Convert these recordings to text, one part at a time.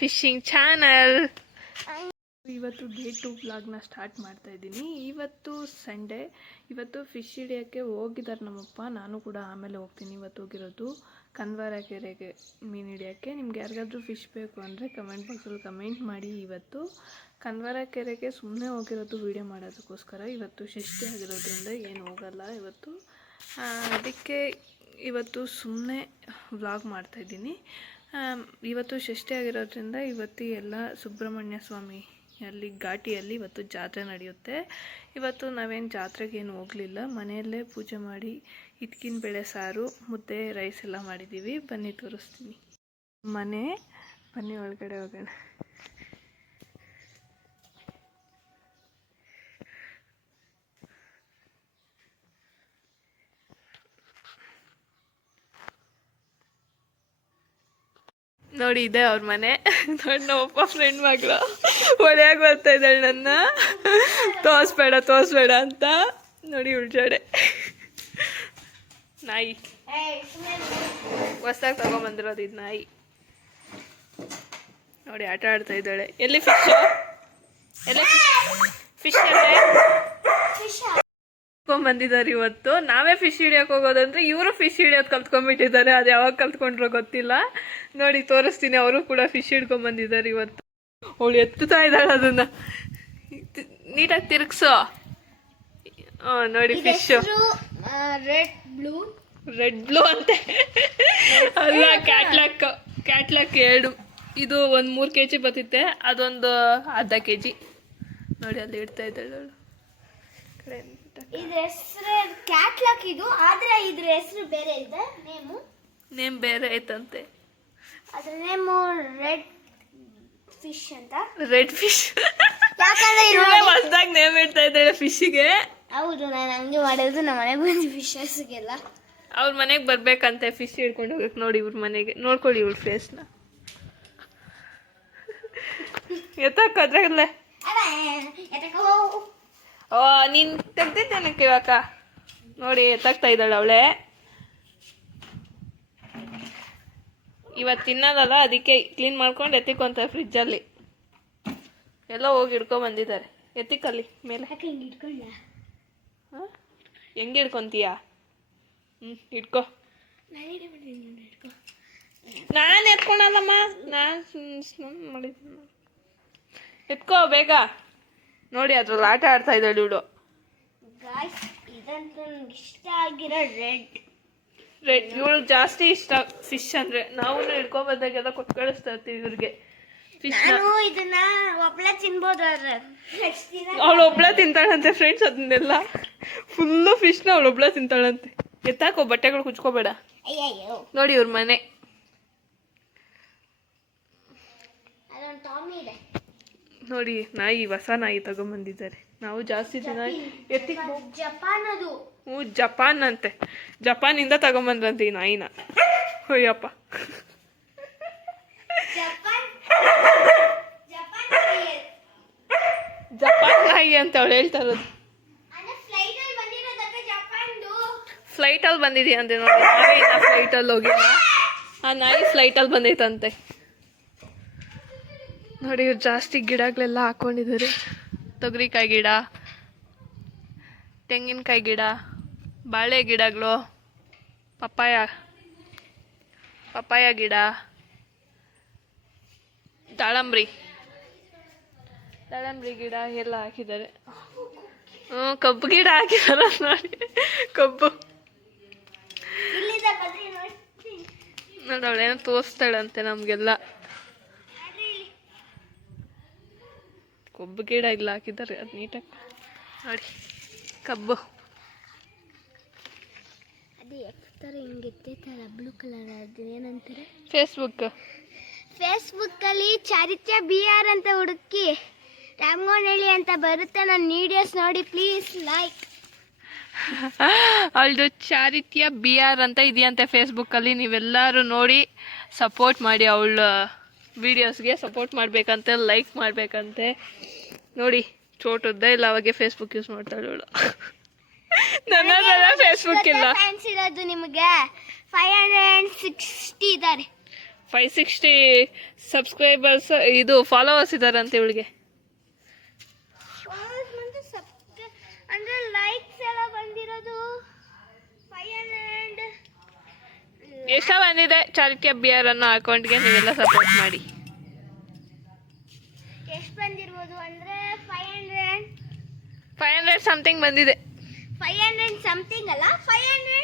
Fishing channel. ಇವತ್ತು day 2 ವ್ಲಾಗ್ನ start ಮಾಡ್ತಾ ಇದ್ದೀನಿ. ಇವತ್ತು ಸಂಡೇ. ಇವತ್ತು ಫಿಶ್ ಹಿಡಿಯೋಕ್ಕೆ ಹೋಗಿದ್ದಾರೆ ನಮ್ಮಪ್ಪ. ನಾನು ಕೂಡ ಆಮೇಲೆ ಹೋಗ್ತೀನಿ. ಇವತ್ತು ಹೋಗಿರೋದು ಕಂದವಾರ ಕೆರೆಗೆ ಮೀನು ಹಿಡಿಯೋಕ್ಕೆ. ನಿಮ್ಗೆ ಯಾರಿಗಾದ್ರೂ ಫಿಶ್ ಬೇಕು ಅಂದರೆ ಕಮೆಂಟ್ ಬಾಕ್ಸಲ್ಲಿ ಕಮೆಂಟ್ ಮಾಡಿ. ಇವತ್ತು ಕಂದವಾರ ಕೆರೆಗೆ ಸುಮ್ಮನೆ ಹೋಗಿರೋದು ವೀಡಿಯೋ ಮಾಡೋದಕ್ಕೋಸ್ಕರ. ಇವತ್ತು ಷಷ್ಠಿ ಆಗಿರೋದ್ರಿಂದ ಏನು ಹೋಗಲ್ಲ ಇವತ್ತು. ಅದಕ್ಕೆ ಇವತ್ತು ಸುಮ್ಮನೆ ವ್ಲಾಗ್ ಮಾಡ್ತಾಯಿದ್ದೀನಿ. ಇವತ್ತು ಷಷ್ಠಿ ಆಗಿರೋದ್ರಿಂದ ಇವತ್ತು ಎಲ್ಲ ಸುಬ್ರಹ್ಮಣ್ಯ ಸ್ವಾಮಿ ಅಲ್ಲಿ ಘಾಟಿಯಲ್ಲಿ ಇವತ್ತು ಜಾತ್ರೆ ನಡೆಯುತ್ತೆ. ಇವತ್ತು ನಾವೇನು ಜಾತ್ರೆಗೆ ಏನು ಹೋಗಲಿಲ್ಲ, ಮನೆಯಲ್ಲೇ ಪೂಜೆ ಮಾಡಿ ಇಟ್ಕಿನ ಬೇಳೆ ಸಾರು ಮುದ್ದೆ ರೈಸ್ ಎಲ್ಲ ಮಾಡಿದ್ದೀವಿ. ಬನ್ನಿ ತೋರಿಸ್ತೀನಿ ಮನೆ. ಬನ್ನಿ ಒಳಗಡೆ ಹೋಗೋಣ. ನೋಡಿ ಇದೆ ಅವ್ರ ಮನೆ. ನೋಡಿ ನಮ್ಮಪ್ಪ ಫ್ರೆಂಡ್ ಮಗಳು ಒಳ್ಳೆಯಾಗಿ ಬರ್ತಾ ಇದ್ದಾಳೆ ನನ್ನ. ತೋರಿಸ್ಬೇಡ ಅಂತ. ನೋಡಿ ಉಳ್ಜಾಡೆ ನಾಯಿ ಹೊಸ್ದಾಗಿ ತಗೊಂಬಂದಿರೋದು ಇದು ನಾಯಿ. ನೋಡಿ ಆಟ ಆಡ್ತಾ ಇದ್ದಾಳೆ. ಎಲ್ಲಿ ಫಿಶ್ ಬಂದಿದ್ದಾರೆ ಇವತ್ತು. ನಾವೇ ಫಿಶ್ ಹಿಡಿಯೋಕೆ ಹೋಗೋದಂದ್ರೆ ಇವರು ಫಿಶ್ ಹಿಡಿಯೋದು ಕಲ್ತ್ಕೊಂಡ್ಬಿಟ್ಟಿದ್ದಾರೆ. ಅದು ಯಾವಾಗ ಕಲ್ತ್ಕೊಂಡ್ರೋ ಗೊತ್ತಿಲ್ಲ. ನೋಡಿ ತೋರಿಸ್ತೀನಿ. ಅವರು ಕೂಡ ಫಿಶ್ ಹಿಡ್ಕೊಂಡ್ಬಂದಿದ್ದಾರೆ ಇವತ್ತು. ಅವಳು ಎತ್ತುತ್ತಾ ಇದ್ದಾಳೆ ಅದನ್ನ. ನೀಟಾಗಿ ತಿರುಗ್ಸೋ. ನೋಡಿ ಫಿಶ್ ರೆಡ್ ಬ್ಲೂ ಅಂತೆ ಅಲ್ಲ, ಕ್ಯಾಟ್ಲಾಕ್ 2. ಇದು ಒಂದು 3 kg ಬರ್ತೈತೆ. ಅದೊಂದು ಅರ್ಧ kg. ನೋಡಿ ಅಲ್ಲಿ ಇಡ್ತಾ ಇದ್ದಾಳೆ ಅವಳು. ಇದ್ರ ಹೆಸರು ಕ್ಯಾಟ್ಲಾಕ್ ಇದು, ಆದ್ರೆ ಇದ್ರ ಹೆಸರು ಬೇರೆ ಇದೆ. ನೇಮ್ ಬೇರೆ ಐತಂತೆ. ಅದ್ರ ನೇಮು ರೆಡ್ ಫಿಶ್ ಅಂತ. ರೆಡ್ ಫಿಶ್ ಯಾಕಂದ್ರೆ ಹೊಸದಾಗಿ ನೇಮ್ ಇಡ್ತಾ ಇದ್ದಾಳೆ ಫಿಶ್ಗೆ. ಹೌದು, ನಾನು ಹಂಗೆ ಮಾಡೋದು. ನಮ್ಮ ಮನೆಗೆ ಬಂದು ಫಿಶಸ್ಗೆಲ್ಲ ಅವ್ರ ಮನೆಗೆ ಬರ್ಬೇಕಂತೆ ಫಿಶ್ ಹಿಡ್ಕೊಂಡು ಹೋಗ್ಬೇಕು. ನೋಡಿ ಇವ್ರ ಮನೆಗೆ ನೋಡ್ಕೊಳ್ಳಿ ಇವ್ರ ಫೇಸ್ನ. ಎತ್ತಕ್ಕದ್ರಲ್ಲೇ ನೀನು ತೆಗ್ದಿದ್ದೇನಕ್ಕೆ ಇವಾಗ. ನೋಡಿ ಎತ್ತಾಗ್ತಾ ಇದ್ದಾಳೆ ಅವಳೆ. ಇವತ್ತು ತಿನ್ನೋದಲ್ಲ, ಅದಕ್ಕೆ ಕ್ಲೀನ್ ಮಾಡ್ಕೊಂಡು ಎತ್ತಿಕೊಂತ ಫ್ರಿಜ್ಜಲ್ಲಿ. ಎಲ್ಲ ಹೋಗಿ ಹಿಡ್ಕೊಂಡ್ ಬಂದಿದ್ದಾರೆ. ಎತ್ತಿಕಲ್ಲಿ ಮೇಲೆ ಹೆಂಗೆ ಹಿಡ್ಕೊಂತೀಯ? ಇಟ್ಕೋ. ನಾನು ಎತ್ಕೊಳಲ್ಲಮ್ಮ, ನಾನು ಮಾಡಿದ್ದೀನಿ. ಎತ್ಕೋ ಬೇಗ. ನೋಡಿ ಅದ್ರಲ್ಲಿ ಆಟ ಆಡ್ತಾ ಇದ್ದಾಳೆ ಇವಳು. ಇದಂತೂ ಇಷ್ಟ ಆಗಿರೋ ರೆಡ್ ಇವಳು ಜಾಸ್ತಿ ಇಷ್ಟ ಫಿಶ್ ಅಂದ್ರೆ. ನಾವು ಹಿಡ್ಕೊಂಡ್ ಬಂದಾಗೆಲ್ಲ ಕೊಟ್ಟು ಕಳಿಸ್ತಾ ಇರ್ತೀವಿ ಇವ್ರಿಗೆ ಫಿಶ್. ಇದನ್ನ ಒಬ್ಳ ತಿನ್ಬೋದು. ಅವಳು ಒಬ್ಳ ತಿಂತಾಳಂತೆ ಫ್ರೆಂಡ್ಸ್. ಅದನ್ನೆಲ್ಲ ಫುಲ್ಲು ಫಿಶ್ನ ಅವಳು ಒಬ್ಳ ತಿಂತಾಳಂತೆ. ಎತ್ತಾಕೋ, ಬಟ್ಟೆಗಳು ಕುಚ್ಕೋಬೇಡ. ನೋಡಿ ಇವ್ರ ಮನೆ. ನೋಡಿ ನಾಯಿ, ಹೊಸ ನಾಯಿ ತಗೊಂಬಂದಿದ್ದಾರೆ. ನಾವು ಜಾಸ್ತಿ ದಿನ ಜಪಾನ್ ಅಂತೆ. ಜಪಾನಿಂದ ತಗೊಂಬಂದ್ರಂತೆ ಈ ನಾಯಿನ. ಅಯ್ಯಪ್ಪ, ಜಪಾನ್ ನಾಯಿ ಅಂತ ಅವಳು ಹೇಳ್ತಾ ಇರೋದು. ಫ್ಲೈಟಲ್ಲಿ ಬಂದಿದೆಯಂತೆ. ನೋಡಿ ನಾವೇ ಇನ್ನ ಫ್ಲೈಟಲ್ಲಿ ಹೋಗಿಲ್ಲ. ಆ ನಾಯಿ ಫ್ಲೈಟಲ್ಲಿ ಬಂದೈತಂತೆ. ನೋಡಿ ಇವ್ರು ಜಾಸ್ತಿ ಗಿಡಗಳೆಲ್ಲ ಹಾಕ್ಕೊಂಡಿದ್ದಾರೆ. ತೊಗರಿಕಾಯಿ ಗಿಡ, ತೆಂಗಿನಕಾಯಿ ಗಿಡ, ಬಾಳೆ ಗಿಡಗಳು, ಪಪ್ಪಾಯ ಗಿಡ, ದಾಳಂಬ್ರಿ ಗಿಡ ಎಲ್ಲ ಹಾಕಿದ್ದಾರೆ. ಕಬ್ಬು ಗಿಡ ಹಾಕಿದಾರ ನೋಡಿ. ಕಬ್ಬು ನೋಡಿ ಅವಳೇನೋ ತೋರಿಸ್ತಾಳಂತೆ ನಮಗೆಲ್ಲ. ಕಬ್ಬು ಗಿಡ ಇಲ್ಲ ಹಾಕಿದ್ದಾರೆ. ಅದು ನೀಟಾಗಿ ನೋಡಿ. ಕಬ್ಬು ಬ್ಲೂ ಕಲರ್. ಅದೇನಂತಾರೆ ಫೇಸ್ಬುಕ್ಕಲ್ಲಿ ಚಾರಿತ್ಯ BR ಅಂತ ಹುಡುಕಿ ರಾಮಗೋನಹಳ್ಳಿ ಅಂತ ಬರುತ್ತೆ. ನನ್ನ ವಿಡಿಯೋಸ್ ನೋಡಿ ಪ್ಲೀಸ್ ಲೈಕ್. ಅವಳದು ಚಾರಿತ್ಯ BR ಅಂತ ಇದೆಯಂತೆ ಫೇಸ್ಬುಕ್ಕಲ್ಲಿ. ನೀವೆಲ್ಲರೂ ನೋಡಿ ಸಪೋರ್ಟ್ ಮಾಡಿ. ಅವಳ ವಿಡಿಯೋಸ್ಗೆ ಸಪೋರ್ಟ್ ಮಾಡಬೇಕಂತೆ, ಲೈಕ್ ಮಾಡಬೇಕಂತೆ. ನೋಡಿ ಚೋಟದ್ದ ಇಲ್ಲ, ಅವಾಗೆ ಫೇಸ್ಬುಕ್ ಯೂಸ್ ಮಾಡ್ತಾಳೆ ಅವಳು. ನನ್ನ ಫೇಸ್ಬುಕ್ ಇಲ್ಲ. ಫ್ಯಾನ್ಸ್ ಇರೋದು ನಿಮಗೆ 560 ಇದ್ದಾರೆ. 560 ಸಬ್ಸ್ಕ್ರೈಬರ್ಸ್ ಇದು ಫಾಲೋವರ್ಸ್ ಇದಾರಂತೆ ಇವಳಿಗೆ. ಅಂದ್ರೆ ಲೈಕ್ಸ್ ಎಲ್ಲ ಬಂದಿರೋದು 500. ಎಷ್ಟ ಬಂದಿದೆ ಚಾರಿಟಿ ಅಭಿಯಾನ್ ಅನ್ನೋ ಅಕೌಂಟ್ಗೆ ನೀವೆಲ್ಲ ಸಪೋರ್ಟ್ ಮಾಡಿ. ಎಷ್ಟು ಬಂದಿರ್ಬೋದು ಅಂದ್ರೆ 500 ಸಮಥಿಂಗ್ ಬಂದಿದೆ. 500 ಸಮಥಿಂಗ್ ಅಲ್ಲ 500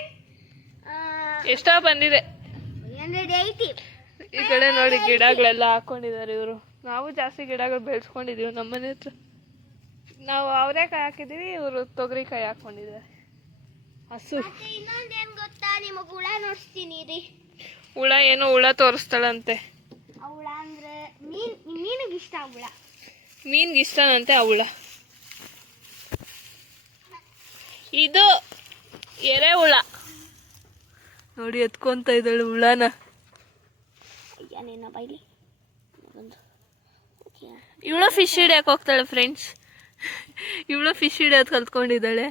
ಎಷ್ಟೋ ಬಂದಿದೆ. 580. ಈ ಕಡೆ ನೋಡಿ ಗಿಡಗಳೆಲ್ಲ ಹಾಕೊಂಡಿದ್ದಾರೆ ಇವರು. ನಾವು ಜಾಸ್ತಿ ಗಿಡಗಳು ಬೆಳೆಸ್ಕೊಂಡಿದೀವಿ ನಮ್ಮನೆ ಹತ್ರ. ನಾವು ಅವರೆಕಾಯಿ ಹಾಕಿದೀವಿ, ಇವರು ತೊಗರಿಕಾಯಿ ಹಾಕೊಂಡಿದ್ದಾರೆ. ಹಸು ಮತ್ತೆ ಇನ್ನೊಂದೇನ್ ಗೊತ್ತಾ, ನಿಮಗೆ ಹುಳ ನೋಡ್ಸ್ತೀನಿ ರೀ. ಹುಳ ಏನೋ ಹುಳ ತೋರಿಸ್ತಾಳಂತೆ. ಆ ಹುಳ ಅಂದ್ರೆ ಮೀನಿಗೆ ಇಷ್ಟ. ಆ ಹುಳ ಮೀನ್ಗೆ ಇಷ್ಟನಂತೆ ಆ ಹುಳ. ಇದು ಎರೆ ಹುಳ ನೋಡಿ, ಎತ್ಕೊಂತ ಇದ್ದಾಳೆ ಹುಳನ. ಏನೇನ ಬೈಲಿ ಇವಳು ಫಿಶ್ ಹಿಡಿಯಕ್ಕೆ ಹೋಗ್ತಾಳೆ ಫ್ರೆಂಡ್ಸ್. ಇವಳು ಫಿಶ್ ಹಿಡಿಯೋದು ಕಲ್ತ್ಕೊಂಡಿದ್ದಾಳೆ.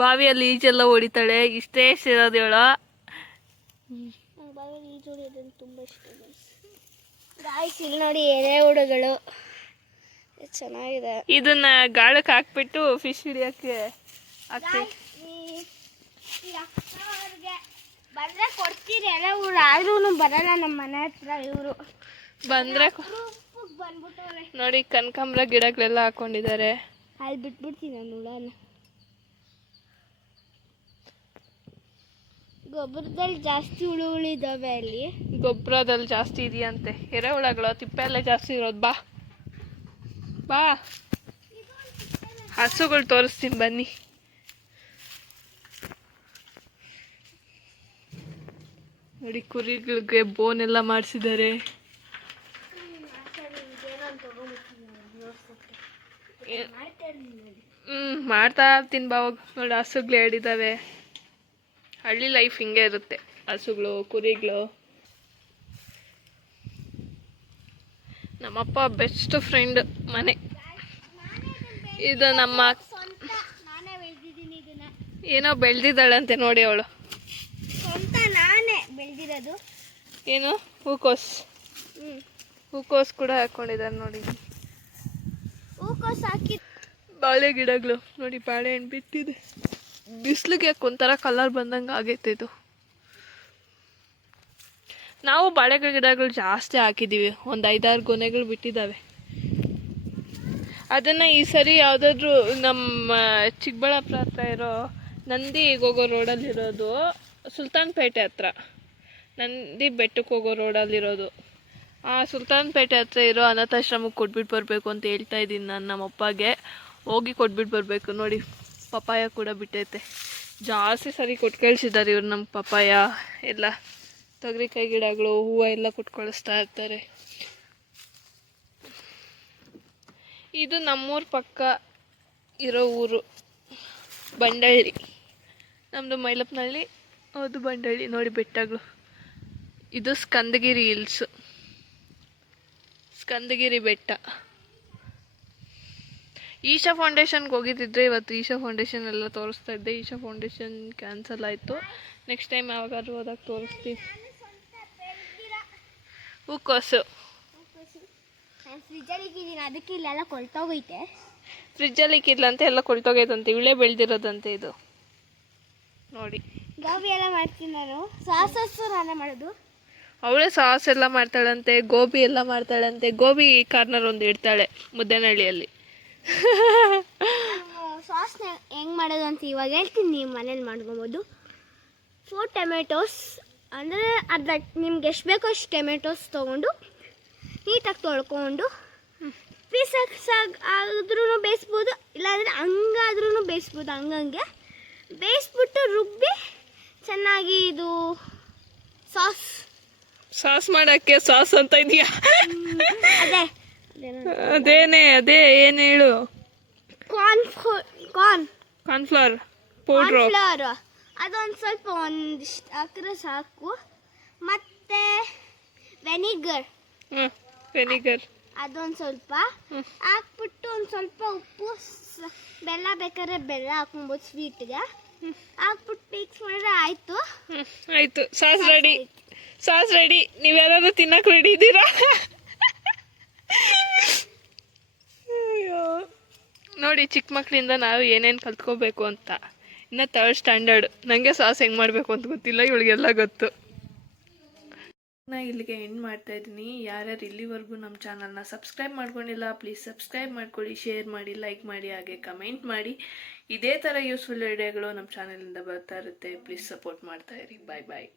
ಬಾವಿಯಲ್ಲಿ ಈಜೆಲ್ಲ ಹೊಡಿತಾಳೆ. ಇಷ್ಟೇ ಇರೋದು ಇವಳು. ಬಾವಿಯಲ್ಲಿ ಈಜು ಹೊಡಿಯೋದಂತ ತುಂಬ ಇಷ್ಟ ಗಾಯ್ಸ್. ಇಲ್ಲಿ ನೋಡಿ ಎರೆ ಹುಳುಗಳು ಚೆನ್ನಾಗಿದೆ. ಇದನ್ನ ಗಾಳಕ್ಕೆ ಹಾಕ್ಬಿಟ್ಟು ಫಿಶ್ ಹಿಡಿಯಕ್ಕೆ ಹಾಕ್ತೀವಿ. ಅವ್ರಿಗೆ ಬಂದ್ರೆ ಕೊಡ್ತೀರಿ ಎರೆ ಹುಳು, ಆದ್ರೂ ಬರಲ್ಲ ನಮ್ಮ ಮನೆ ಹತ್ರ. ಇವರು ಬಂದ್ರೆ ಬಂದ್ಬಿಟ್ಟವ್ರೆ ನೋಡಿ, ಕನಕಾಂಬರ ಗಿಡಗಳೆಲ್ಲ ಹಾಕೊಂಡಿದ್ದಾರೆ. ಅಲ್ಲಿ ಬಿಟ್ಬಿಡ್ತೀನಿ ನಾನು ಹುಳನ. ಗೊಬ್ಬರದಲ್ಲಿ ಜಾಸ್ತಿ ಹುಳುಗಳಿದ್ದಾವೆ ಅಲ್ಲಿ. ಗೊಬ್ಬರದಲ್ಲಿ ಜಾಸ್ತಿ ಇದೆಯಂತೆ. ಎರೆಹುಳಗಳು ತಿಪ್ಪೆ ಎಲ್ಲ ಜಾಸ್ತಿ ಇರೋದು. ಬಾ ಬಾ, ಹಸುಗಳು ತೋರಿಸ್ತೀನಿ ಬನ್ನಿ. ನೋಡಿ, ಕುರಿಗಳಿಗೆ ಬೋನ್ ಎಲ್ಲ ಮಾಡಿಸಿದ್ದಾರೆ. ಮಾಡ್ತಾ ಇರ್ತೀನಿ ಬಾವಾಗ. ನೋಡಿ, ಹಸುಗಳು ಹೇಳಿದಾವೆ. ಹಳ್ಳಿ ಲೈಫ್ ಹಿಂಗೆ ಇರುತ್ತೆ. ಹಸುಗಳು, ಕುರಿಗಳು. ನಮ್ಮಪ್ಪ ಬೆಸ್ಟ್ ಫ್ರೆಂಡ್ ಮನೆ. ಇದು ನಮ್ಮ ನಾನೇ ಬೆಳೆದಿದ್ದೀನಿ ಇದನ್ನ. ಏನೋ ಬೆಳೆದಿದ್ದಾಳಂತೆ ನೋಡಿ ಅವಳು. ಸ್ವಂತ ನಾನೇ ಬೆಳೆದಿರೋದು. ಏನು ಹೂಕೋಸ್. ಹೂಕೋಸ್ ಕೂಡ ಹಾಕೊಂಡಿದ್ದಾರೆ ನೋಡಿ. ಹೂಕೋಸ್ ಹಾಕಿ ಬಾಳೆ ಗಿಡಗಳು ನೋಡಿ, ಬಾಳೆಹಣ್ಣು ಬಿಟ್ಟಿದೆ. ಬಿಸಿಲಿಗೆ ಒಂಥರ ಕಲರ್ ಬಂದಂಗೆ ಆಗೈತೆ ಇದು. ನಾವು ಬಾಳೆ ಗಿಡಗಳು ಜಾಸ್ತಿ ಹಾಕಿದ್ದೀವಿ. ಒಂದು 5-6 ಗೊನೆಗಳು ಬಿಟ್ಟಿದ್ದಾವೆ. ಅದನ್ನು ಈ ಸರಿ ಯಾವುದಾದ್ರೂ ನಮ್ಮ ಚಿಕ್ಕಬಳ್ಳಾಪುರ ಹತ್ರ ಇರೋ ನಂದಿಗೆ ಹೋಗೋ ರೋಡಲ್ಲಿರೋದು, ಸುಲ್ತಾನ್ಪೇಟೆ ಹತ್ರ ನಂದಿ ಬೆಟ್ಟಕ್ಕೆ ಹೋಗೋ ರೋಡಲ್ಲಿರೋದು, ಆ ಸುಲ್ತಾನ್ಪೇಟೆ ಹತ್ರ ಇರೋ ಅನಾಥಾಶ್ರಮಕ್ಕೆ ಕೊಟ್ಬಿಟ್ಟು ಬರಬೇಕು ಅಂತ ಹೇಳ್ತಾ ಇದ್ದೀನಿ ನಾನು ನಮ್ಮಪ್ಪಗೆ. ಹೋಗಿ ಕೊಟ್ಬಿಟ್ಟು ಬರಬೇಕು. ನೋಡಿ, ಪಪ್ಪಾಯ ಕೂಡ ಬಿಟ್ಟೈತೆ. ಜಾಸ್ತಿ ಸರಿ ಕೊಟ್ಟು ಕಳಿಸಿದ್ದಾರೆ ಇವ್ರು ನಮ್ಮ ಪಪ್ಪಾಯ ಎಲ್ಲ. ತೊಗರಿಕಾಯಿ ಗಿಡಗಳು, ಹೂವು ಎಲ್ಲ ಕೊಟ್ಟು ಕಳಿಸ್ತಾ ಇರ್ತಾರೆ. ಇದು ನಮ್ಮೂರ ಪಕ್ಕ ಇರೋ ಊರು ಬಂಡಳ್ಳಿ. ನಮ್ಮದು ಮೈಲಪ್ಪನಹಳ್ಳಿ, ಅದು ಬಂಡಳ್ಳಿ. ನೋಡಿ ಬೆಟ್ಟಗಳು. ಇದು ಸ್ಕಂದಗಿರಿ ಹಿಲ್ಸ್, ಸ್ಕಂದಗಿರಿ ಬೆಟ್ಟ. ಈಶಾ ಫೌಂಡೇಶನ್ಗೆ ಹೋಗಿದ್ದಿದ್ರೆ ಇವತ್ತು ಈಶಾ ಫೌಂಡೇಶನ್ ಎಲ್ಲ ತೋರಿಸ್ತಾ ಇದ್ದೆ. ಈಶಾ ಫೌಂಡೇಶನ್ ಕ್ಯಾನ್ಸಲ್ ಆಯಿತು. ನೆಕ್ಸ್ಟ್ ಟೈಮ್ ಯಾವಾಗಾದ್ರೂ ಹೋದಾಗ ತೋರಿಸ್ತೀವಿ. ಹೂಕೋಸು ಫ್ರಿಜ್ಜಲ್ಲಿ ಇಕ್ಕಿದ್ದೀನಿ, ಅದಕ್ಕೆ ಇಲ್ಲೆಲ್ಲ ಕೊಳ್ತೋಗೈತೆ. ಫ್ರಿಜ್ಜಲ್ಲಿ ಇಕ್ಕಿದ್ಲಂತೆ, ಎಲ್ಲ ಕೊಳ್ತೋಗೈತಂತೆ. ಇವಳೇ ಬೆಳೆದಿರೋದಂತೆ ಇದು ನೋಡಿ. ಗೋಬಿ ಎಲ್ಲ ಮಾಡ್ತೀನಿ ನಾನು. ಸಾಸಸ್ಸು ನಾನೇ ಮಾಡೋದು. ಅವಳೇ ಸಾಸ್ ಎಲ್ಲ ಮಾಡ್ತಾಳಂತೆ, ಗೋಬಿ ಎಲ್ಲ ಮಾಡ್ತಾಳಂತೆ. ಗೋಬಿ ಕಾರ್ನರ್ ಒಂದು ಇಡ್ತಾಳೆ ಮುದ್ದೇನಹಳ್ಳಿಯಲ್ಲಿ. ಸಾಸ್ನ ಹೆಂಗೆ ಮಾಡೋದು ಅಂತ ಇವಾಗ ಹೇಳ್ತೀನಿ. ನೀವು ಮನೇಲಿ ಮಾಡ್ಕೊಬೋದು. 4 ಟೊಮೆಟೋಸ್ ಅಂದರೆ ಅರ್ಧ, ನಿಮ್ಗೆ ಎಷ್ಟು ಬೇಕೋ ಅಷ್ಟು ಟೊಮೆಟೋಸ್ ತೊಗೊಂಡು ನೀಟಾಗಿ ತೊಳ್ಕೊಂಡು ಪೀಸಸ್ ಆದ್ರೂ ಬೇಯಿಸ್ಬೋದು, ಇಲ್ಲಾಂದರೆ ಹಂಗಾದ್ರೂ ಬೇಯಿಸ್ಬೋದು. ಹಂಗಂಗೆ ಬೇಯಿಸ್ಬಿಟ್ಟು ರುಬ್ಬಿ ಚೆನ್ನಾಗಿ ಇದು ಸಾಸ್ ಮಾಡೋಕ್ಕೆ ಸಾಸ್ ಅಂತ ಇದೆಯಾ? ಅದೇ ಅದೇ ಏನು ಹೇಳು? Cornflour powder. ಅದೊಂದು ಸ್ವಲ್ಪ ಒಂದಿಷ್ಟು ಹಾಕಿದ್ರೆ ಸಾಕು. ಮತ್ತು ವೆನಿಗರ್ ಅದೊಂದು ಸ್ವಲ್ಪ ಹಾಕ್ಬಿಟ್ಟು ಒಂದು ಸ್ವಲ್ಪ ಉಪ್ಪು, ಬೆಲ್ಲ ಬೇಕಾದ್ರೆ ಬೆಲ್ಲ ಹಾಕೊಬೋದು ಸ್ವೀಟ್ಗೆ. ಹಾಕ್ಬಿಟ್ಟು ಮಿಕ್ಸ್ ಮಾಡಿದ್ರೆ ಆಯಿತು. ಆಯಿತು, ಸಾಸ್ ರೆಡಿ. Sauce ready. ನೀವ್ಯಾರಾದ್ರೂ ತಿನ್ನಕ್ಕೆ ರೆಡಿ ಇದ್ದೀರಾ? ಅಯ್ಯೋ ನೋಡಿ, ಚಿಕ್ಕ ಮಕ್ಕಳಿಂದ ನಾವು ಏನೇನು ಕಲ್ತ್ಕೋಬೇಕು ಅಂತ. ಇನ್ನು 3rd ಸ್ಟ್ಯಾಂಡರ್ಡ್. ನನಗೆ ಸಾಸ್ ಹೆಂಗೆ ಮಾಡಬೇಕು ಅಂತ ಗೊತ್ತಿಲ್ಲ, ಇವಳಿಗೆಲ್ಲ ಗೊತ್ತು. ನಾ ಇಲ್ಲಿಗೆ ಎಂಡ್ ಮಾಡ್ತಾ ಇದ್ದೀನಿ. ಯಾರ್ಯಾರು ಇಲ್ಲಿವರೆಗೂ ನಮ್ಮ ಚಾನಲ್ನ ಸಬ್ಸ್ಕ್ರೈಬ್ ಮಾಡ್ಕೊಂಡಿಲ್ಲ, ಪ್ಲೀಸ್ ಸಬ್ಸ್ಕ್ರೈಬ್ ಮಾಡ್ಕೊಳ್ಳಿ, ಶೇರ್ ಮಾಡಿ, ಲೈಕ್ ಮಾಡಿ, ಹಾಗೆ ಕಮೆಂಟ್ ಮಾಡಿ. ಇದೇ ಥರ ಯೂಸ್ಫುಲ್ ವಿಡಿಯೋಗಳು ನಮ್ಮ ಚಾನಲಿಂದ ಬರ್ತಾ ಇರುತ್ತೆ. ಪ್ಲೀಸ್ ಸಪೋರ್ಟ್ ಮಾಡ್ತಾ ಇರಿ. ಬಾಯ್ ಬಾಯ್.